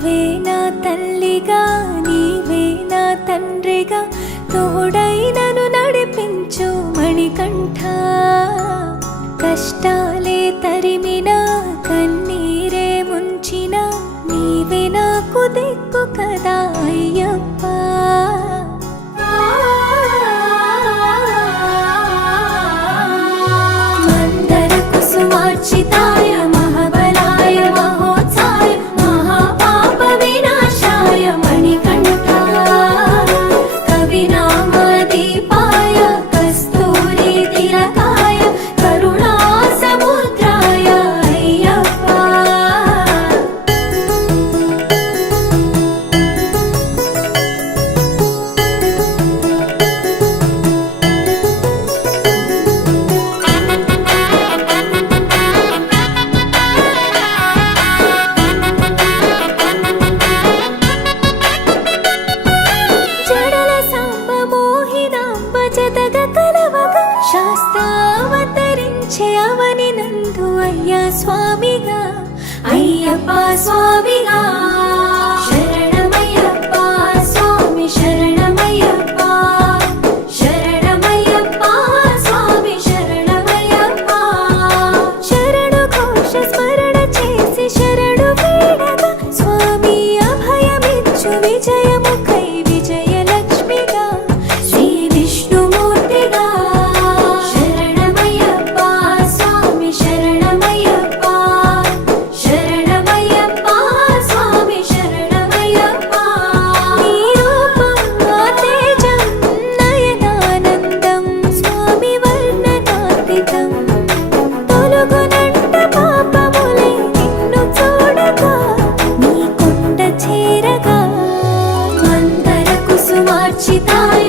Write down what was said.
నీవే నా తల్లిగా నీవే నా తండ్రిగా తోడై నన్ను నడిపించు మణికంఠ కష్టాలే తరిమినా కన్నీరే ముంచినా నీవే నాకు దిక్కు కదా అయ్యప్ప మందర కుసుమార్చితాయ మహాబలాయ మహోత్సాయ మహాపాప వినాశాయ మణికంఠ కవినామ దీపాయ కస్తూరి తిలకాయ కరుణా సముద్రాయ అయ్యప్ప జడల సాంబ మోహినాంబ జతగ కలవగా శాస్త్రావతరించే అవని నందు అయ్యా స్వామిగా అయ్యప్ప స్వామిగా శరణమయ్యప్ప స్వామి శరణమయ్యప్ప శరణమయ్యప్ప స్వామి శరణమయ్యప్ప శరణు ఘోష స్మరణ చేసి శరణు వేడగా స్వామి అభయమిచ్చు విజయముఖై విజయలక్ష్మిగా శ్రీ విష్ణుమూర్తిగా శరణమయ్యప్ప స్వామి శరణమయ్యప్ప శరణమయ్యప్ప స్వామి శరణమయ్యప్ప నీ రూపం ఆ తేజం నయనానందం స్వామి వర్ణనాతీతం తొలగునంట పాపములై నిన్ను చూడగా నీ కొండ చేరగా మందర కుసుమార్చితాయ